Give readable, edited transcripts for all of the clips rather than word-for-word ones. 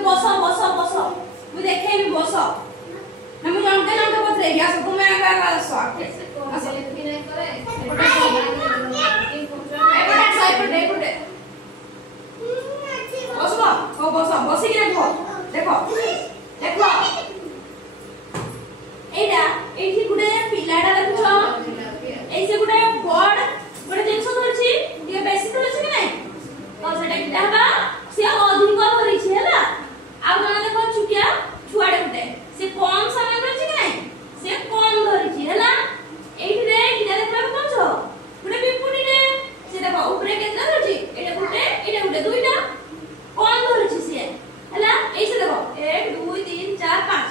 ଟିକେ ବସ ବସ ବସ ମୁଁ ଦେଖେଇବି ବସ ନା ମୁଁ ଜଣକେ ଜଣକେ ପତ୍ରେ ଗ୍ୟାସ ତୁମେ ଆଗ ଆସ ଆସ ଏପଟେ ବସ ବସ ବସିକି ଦେଖ ଦେଖ ଦେଖ এইটা এইটি গুডে পিলাটা দেখছ এই যে গুডে বড় গুডে জিনিস ধরছি ଟିକେ বেশি ধরছি কি নাই তো সেটা কি হবা সে অধিক ধরিছি হেলা আর জনে দেখো ছুটিয়া ছুয়াড়ে গুডে সে কম সময় ধরছি কি নাই সে কম ধরিছি হেলা এইটি রে কিটা দেখবা কোনছ গুডে বিপুটি রে সে দেখো উপরে কেতলা ধরছি এটা গুডে দুইটা কম ধরিছি সে হেলা এই সে দেখো 1 2 3 4 5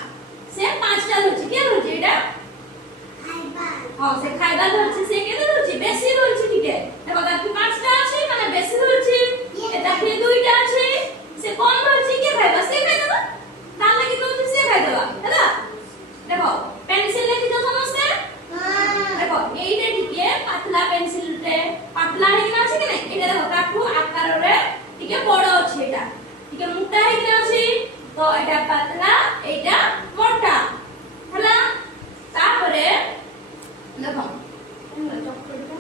से 5টা ধরছি কে ধরছি এটা খাইবা हां से খাইবা ধরছি সে কে ধরছি বেশি ধরছি ঠিক আছে দেখো তার 5টা আছে মানে বেশি ধরছি এটা কি দুইটা আছে সে কম ধরছি কে খাইবা সে খাইবা তার লাগি তো সে খাইবা হেলা দেখো পেন্সিল লেখি তো সমস্তে দেখো এইটা টিকে পাতলা পেন্সিল রে পাতলা হেকি আছে কি নাই এটা দেখো কাকু আকার রে টিকে বড় আছে এটা টিকে মোটা হেকি আছে তো এটা পাতলা এটা মোটা হলা তারপরে দেখো চকলেটটা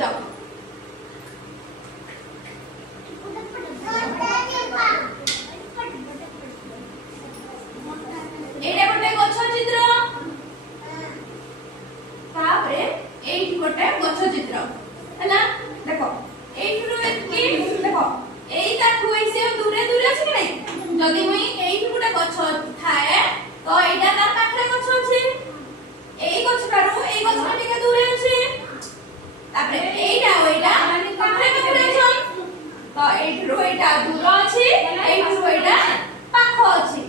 দাও এইটা ଗୋଟେ গছ চিত্র তারপরে এইটি ଗୋଟେ গছ চিত্র হলা দেখো এইটিরু কি দেখো এইটাঠু এসে দূরে দূরে আছে কি নাই যদি মই এইটি ଗୋଟେ গছ থাকে তো এইটা তার পাখরে গছ আছে এই গছটারু এই গছটা টিকে দূরে আছে তারপরে এইটা ওইটা পাখরে পাখরে আছে তো এইটিরু এইটা দূর আছে এইটিরু এইটা পাখ আছে